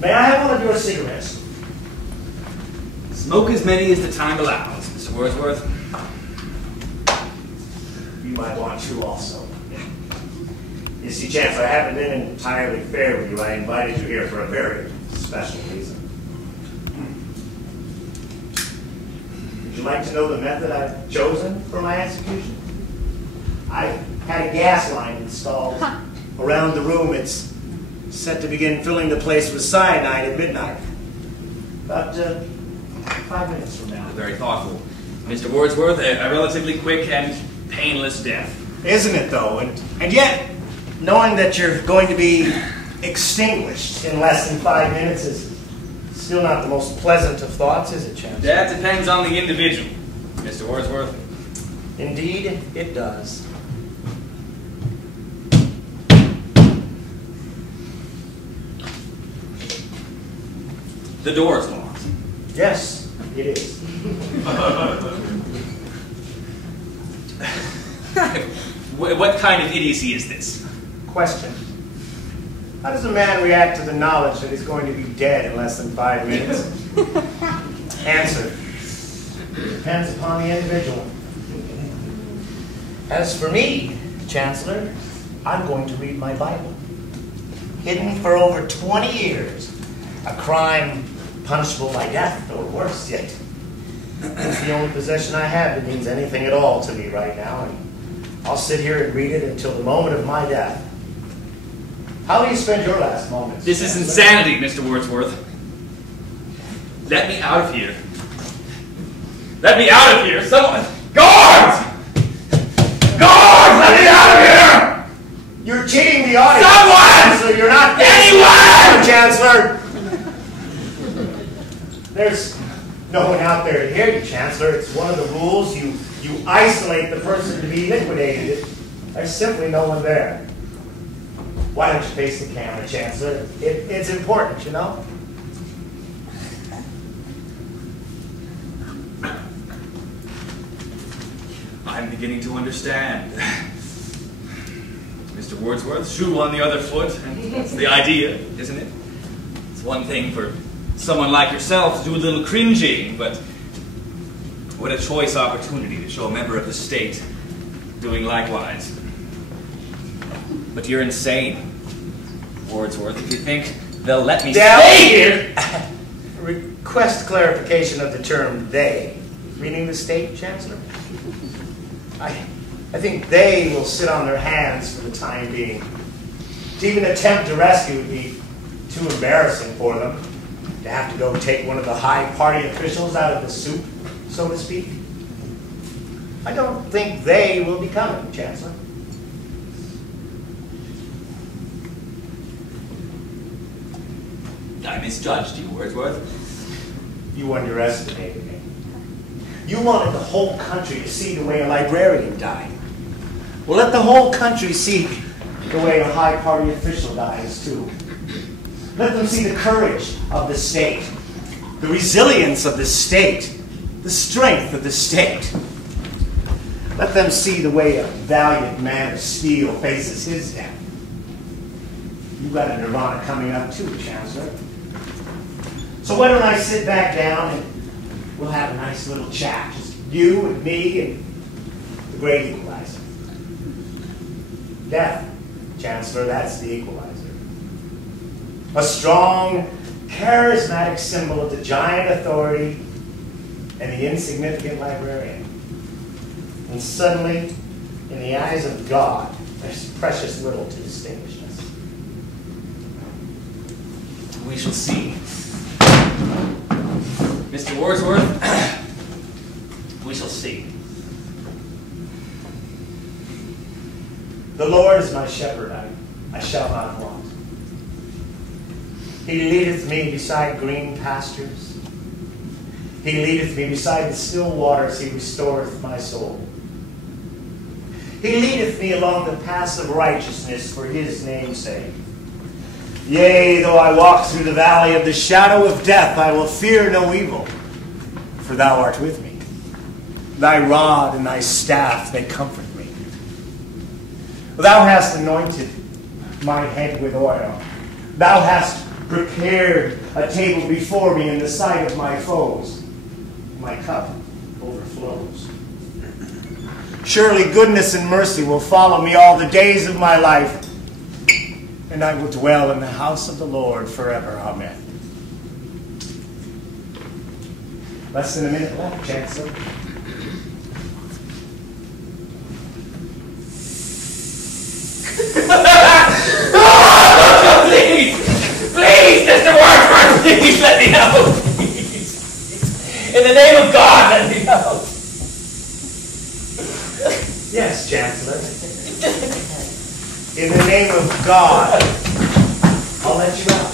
May I have one of your cigarettes? Smoke as many as the time allows, Mr. Wordsworth. You might want to also. You see, Chancellor, I haven't been entirely fair with you. I invited you here for a very special reason. Would you like to know the method I've chosen for my execution? I had a gas line installed around the room. It's set to begin filling the place with cyanide at midnight. About 5 minutes from now. Very thoughtful. Mr. Wordsworth, a relatively quick and painless death. Isn't it, though? And yet, knowing that you're going to be extinguished in less than 5 minutes is still not the most pleasant of thoughts, is it, Chancellor? That depends on the individual, Mr. Wordsworth. Indeed, it does. The door's locked. Yes, it is. What kind of idiocy is this? Question. How does a man react to the knowledge that he's going to be dead in less than 5 minutes? Answer. Depends upon the individual. As for me, Chancellor, I'm going to read my Bible. Hidden for over 20 years. A crime punishable by death, or worse yet. It's the only possession I have that means anything at all to me right now, and I'll sit here and read it until the moment of my death. How do you spend your last moments? This is insanity, Mr. Wordsworth. Let me out of here. Let me out of here! Someone! Guards! Guards! Let me out of here! You're cheating the audience! Someone! Chancellor, you're not... Anyone! Chancellor! There's no one out there to hear you, Chancellor. It's one of the rules. You isolate the person to be liquidated. There's simply no one there. Why don't you face the camera, Chancellor? It's important, you know? I'm beginning to understand. Mr. Wordsworth, shoe on the other foot, and that's the idea, isn't it? It's one thing for someone like yourself to do a little cringing, but what a choice opportunity to show a member of the state doing likewise. But you're insane, Wordsworth, if you think they'll let me stay here. Request clarification of the term they. Meaning the state, Chancellor? I think they will sit on their hands for the time being. To even attempt to rescue would be too embarrassing for them. To have to go take one of the high party officials out of the soup, so to speak. I don't think they will be coming, Chancellor. I misjudged you, Wordsworth. You underestimated me. You wanted the whole country to see the way a librarian died. Well, let the whole country see the way a high party official dies, too. Let them see the courage of the state, the resilience of the state, the strength of the state. Let them see the way a valiant man of steel faces his death. You've got a nirvana coming up too, Chancellor. So why don't I sit back down and we'll have a nice little chat. Just you and me and the great equalizer. Death, Chancellor, that's the equalizer. A strong, charismatic symbol of the giant authority and the insignificant librarian. And suddenly, in the eyes of God, there's precious little to distinguish us. We shall see. Mr. Wordsworth, we shall see. The Lord is my shepherd, I shall not want. He leadeth me beside green pastures. He leadeth me beside the still waters. He restoreth my soul. He leadeth me along the paths of righteousness for his name's sake. Yea, though I walk through the valley of the shadow of death, I will fear no evil, for thou art with me. Thy rod and thy staff, they comfort me. Thou hast anointed my head with oil. Thou hast prepared a table before me in the sight of my foes. My cup overflows. Surely goodness and mercy will follow me all the days of my life, and I will dwell in the house of the Lord forever. Amen. Less than a minute left, Chancellor. Please! Please, Mr. Wadsworth, please let me out! Please. In the name of God, let me out! Yes, Chancellor. In the name of God, I'll let you out.